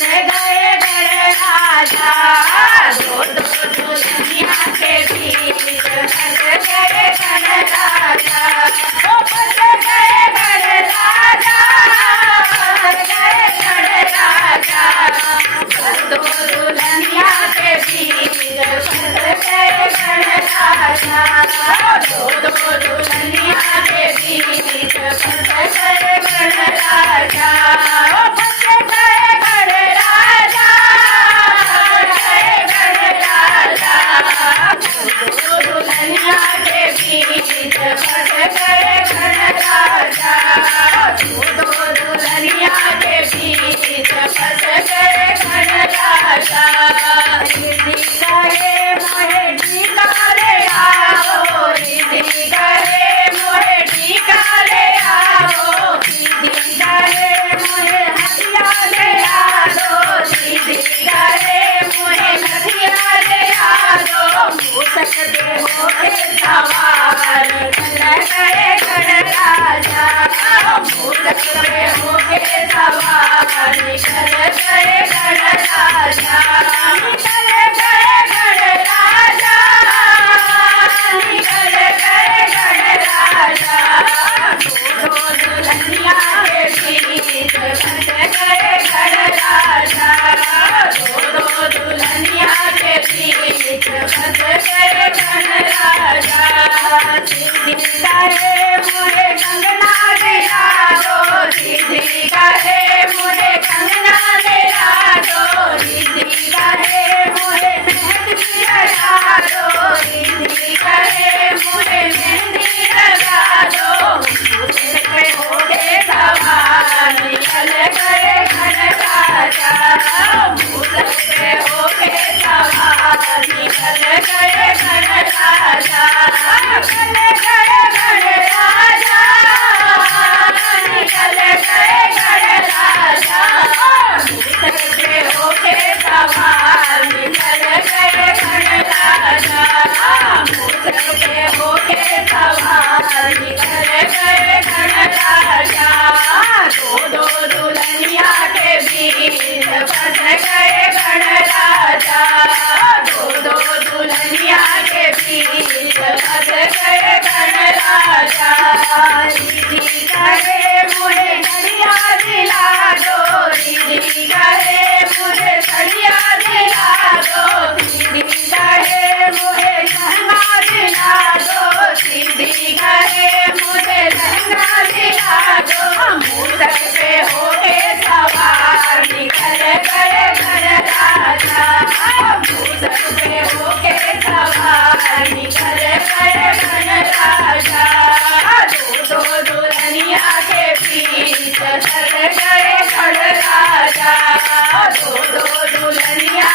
गए गणराजा दो दो दुल्हनिया के बीच फंस गए गणराजा ओ फंस गए गणराजा फंस गए गणराजा दो दुल्हनिया के बीच फंस गए गणराजा दो दो दुल्हनिया के बीच फंस गए गणराजा फंस गए गणराजा गए गणराजा दो दुल्हनिया के बीच फंस गए गणराजा दो दुल्हनिया के बीच फंस गए गणराजा रिद्धि करे मोहे टीका ले आओ रिद्धि करे मोहे टीका ले आओ रिद्धि करे मोहे हथिया ले आओ रिद्धि करे मोहे हथिया ले आओ मूसक पे होके सवार बन गए गणराजा मूसक पे होके सवार निकल गए गणराजा निकल गए गणराजा निकल गए गणराजा दो दुल्हनिया के बीच फंस गए गणराजा दो दुल्हनिया के बीच फंस गए गणराजा रिद्धि करे मोहे कंगना दिला दो रिद्धि करे मोहे कंगना दिला दो रिद्धि करे मोहे मेहंदी लगा दो रिद्धि करे मोहे मेहंदी लगा दो मूसक पे होके सवार निकल गए गणराजा मूसक पे होके सवार निकल गए गणराजा निकल गए गणराजा निकल गए गणराजा मूसक पे होके सवार निकल गए गणराजा मूसक पे होके सवार निकल गए गणराजा दो दुल्हनिया के बीच फंस गए गणराजा दो दुल्हनिया के बीच फंस गए गणराजा रिद्धि करे मोहे घड़िया दिला दो रिद्धि करे मोहे घड़िया दिला दो रिद्धि करे मोहे लहंगा दिला दो रिद्धि करे मोहे लहंगा दिला दो मूसक पे होके सवार निकल गए गणराजा मूसक पे होके सवार निकल गए गणराजा दो दुल्हनिया के बीच फंस गए गणराजा दो दुल्हनिया